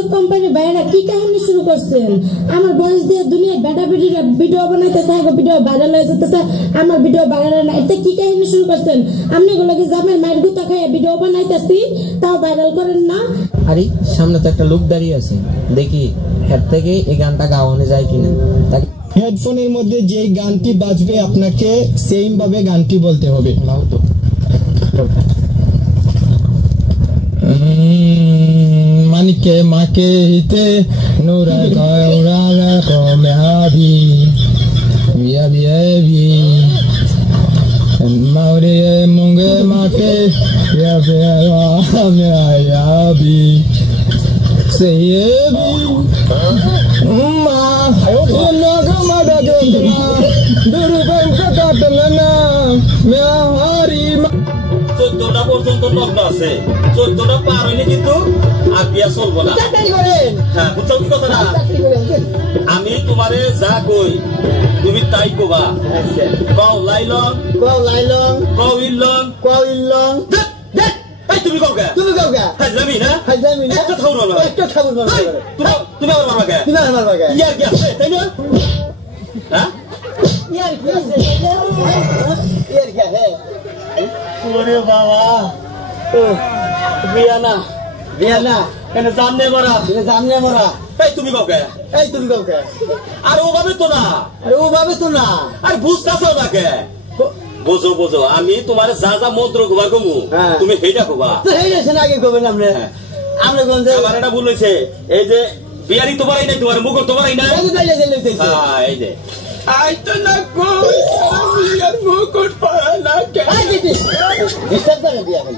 TikTok কোম্পানির বাইরে কি কাহিনী শুরু করছেন? আমার বয়স দিয়ে দুনিয়া বেটা বেটিরা ভিডিও বানাইতেছে, ভিডিও ভাইরাল হয়ে যেতেছে, আমার ভিডিও ভাইরাল না। এটা কি কাহিনী শুরু করছেন? আপনি এগুলোকে জামের মায়ের গুতা খাইয়ে ভিডিও বানাইতেছি, তাও ভাইরাল করেন না। আরে সামনে তো একটা লোক দাঁড়িয়ে আছে, দেখি হেড থেকে এই গানটা গাওয়ানো যায় কিনা। হেডফোনের মধ্যে যে গানটি বাজবে আপনাকে সেম ভাবে গানটি বলতে হবে। লাও তো মানিকে মাকে হিতে নোরা গয়রা কমে আবি বিয়া বিয়া বি মাওরে মুঙ্গে মাকে বিয়া বিয়া বিয়া বি সেয়েবি মা না গমাডা গেন্দা দুরুবেন কাটাতনা মিয়া হারি 14টা পর্যন্ত লকডাউন আছে, 14টা পার হইলে কিন্তু আর বিয়া চলবো না। হ্যাঁ, বুঝছো কি কথা না? আমি তোমারে যা কই তুমি তাই কবা। কও লাইলং, কও লাইলং, কও ইলং, কও ইলং। তুমি কও কে? তুমি কও কে? হাজলামি না? হাজলামি না? একটা খাও না, একটা খাবো না। তুমি আমার মারবা কে? তুমি আমার মারবা কে? ইয়ার কি আছে তাই না? হ্যাঁ, ইয়ার কি আছে? ইয়ার কি আছে? ওরে বাবা, বিয়া না, বিয়া না, এনে সামনে মরা, এটা সামনে মরা। এই তুমি কও কে? এই তুমি কও কে? আর ও ভাবে তো না, আরে ও ভাবে তো না। আর বুঝতাছো না কে? বোঝো বোঝো, আমি তোমার যা যা মন্ত্র গোবা কমু তুমি সেইটা কোবা। তো এই দেশে আগে কবেন আপনি? আমরা কোন যে আমার এটা ভুল হয়েছে। এই যে বিয়ারি তোমারই নাই, তোমার মুখ তোমারই নাই। হ্যাঁ, এই যে আইতো না কই আমি আর মুকুট পরা না কে? আই দিদি ডিস্টার্ব করে দিয়া গেল।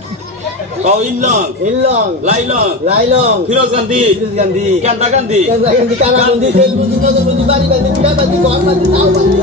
কও ইলং, ইলং, লাইলং, লাইলং, ফিরোজ গান্ধী, ফিরোজ গান্ধী, কান্দা গান্ধী, কান্দা গান্ধী, কানা গান্ধী, তেল বুঝি, নজর বুঝি, বাড়ি বান্ধি, বিয়া বান্ধি, ঘর বান্ধি, তাও বান্ধি।